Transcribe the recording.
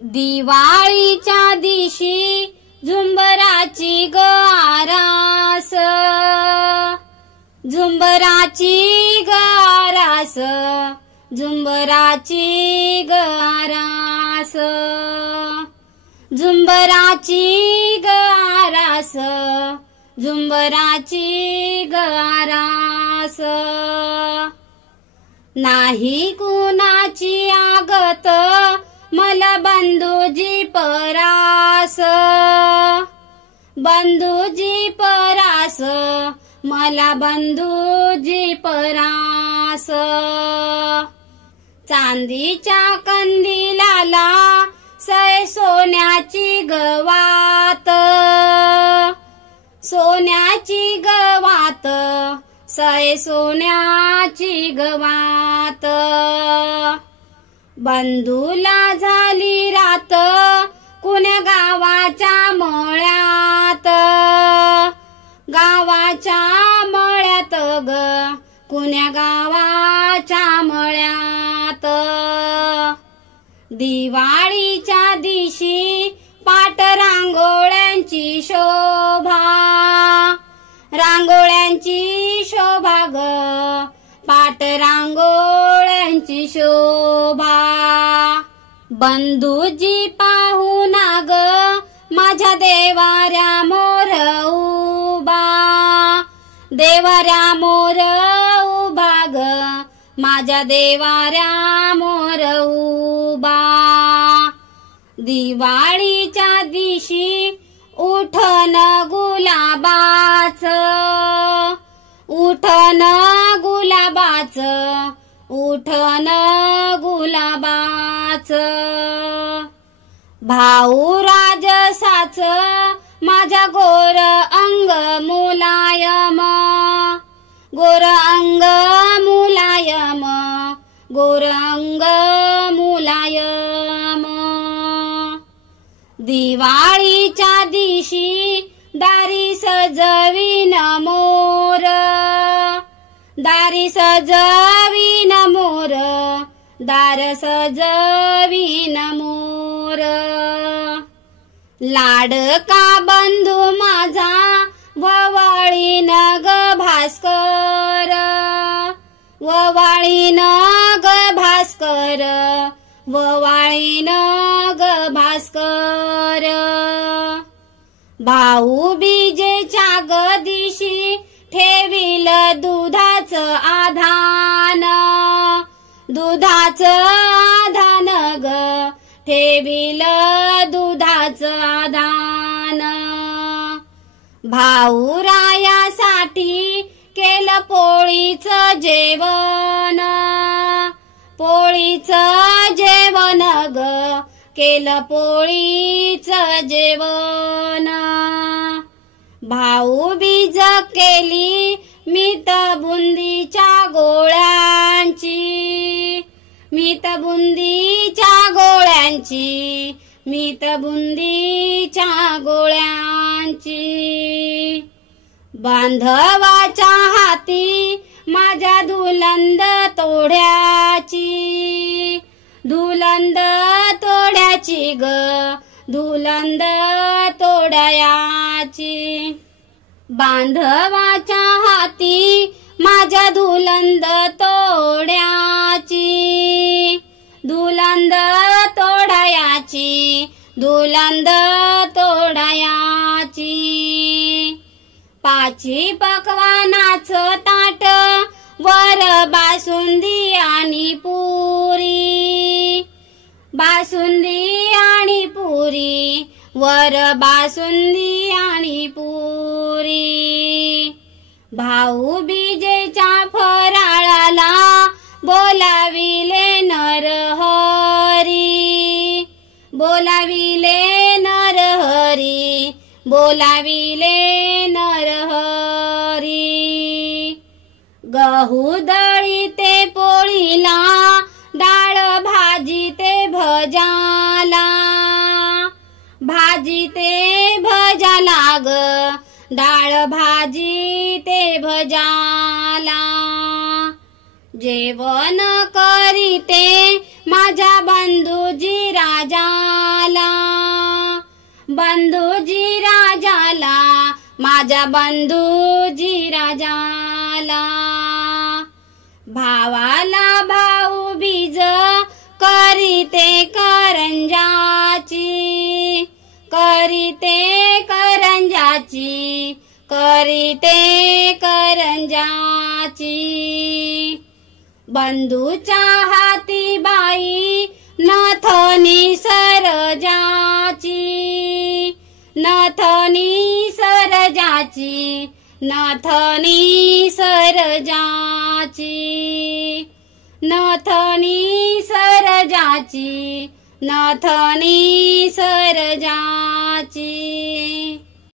दिवाळीच्या दिवशी झुंबराची ग आरास, झुंबराची ग आरास, झुंबराची ग आरास, झुंबराची ग आरास, झुंबराची ग आरास. नाही कुणाची आगत मला बंधूजी परास, बंधूजी परास, मला बंधूजी परास. चांदीच्या कंदिलाला सय सोन्याची गवात, सोन्याची गवात, सय सोन्याची गवात. बंधूला झाली रात कुण्या गावाच्या मळ्यात, गावाच्या मळ्यात ग, कुण्या गावाच्या मळ्यात. दिवाळीच्या दिवशी पाट रांगोळ्यांची शोभा, रांगोळ्यांची शोभा ग, पाट रांगोळ्यांची शोभा. बंधूजी पाहुणा ग माझ्या देवाऱ्या मोर उभा, देवाऱ्या मोर उभा ग, माझ्या देवाऱ्या मोर उभा. दिवाळीच्या दिवशी उठन गुलाबाच, उठन गुलाबाच, उठन गुलाबाच. भाऊ राजसाच माझ्या गोर अंग मुलायम, गोर अंग मुलायम, गोर अंग मुलायम. दिवाळीच्या दिवशी दारी सजवीन मोर, दारी सजवीन मोर, दार सजवीन मोर. लाडका बंधू माझा ववाळीन ग भास्कर, ववाळीन ग भास्कर, ववाळीन ग भास्कर. भाऊ बीजेच्या ग दिवशी ठेवील दुधाचं आधान, दुधाचं आधान ग, ठेवील दुधाचं आधान. भाऊ रायासाठी केलं पोळीचं जेवण, पोळीचं जेवण ग, केलं पोळीचं जेवण. भाऊ बीज केली मीठ बुंदीच्या गोळ्यांची, मीठ बुंदीच्या गोळ्यांची, मीठ बुंदीच्या गोळ्यांची. बांधवाच्या हाती माझ्या धुलंद तोड्याची, धुलंद तोड्याची ग, धुलंद तोड्याची. बांधवाच्या हाती माझ्या धुलंद तोड्याची, धुलंद तोड्याची, धुलंद तोड्याची. पाची पक्वानाचं ताट वर बासुंदी आणि पुरी, बासुंदी आणि पुरी, वर बासुंदी आणि पुरी. भाऊ बीजेच्या फराळाला बोलाविले नरहरी, बोलाविले नरहरी, बोलाविले नरहरी. गहू दळी ते पोळीला, डाळ भाजी ते भजाला, भाजी ते भजाला ग, डाळ भाजी ते भजाला. जेवण करीते माझ्या बंधूजी राजा बंधूजी राजाला माझ्या बंधूजी राजाला भावाला भाऊ बीज करीते करंजाची करीते करंजाची करीते करंजाची बंधूच्या हाती बाई नथनी सरजाची नथनी सरजाची नथनी सरजाची नथनी सरजाची नथनी सरजाची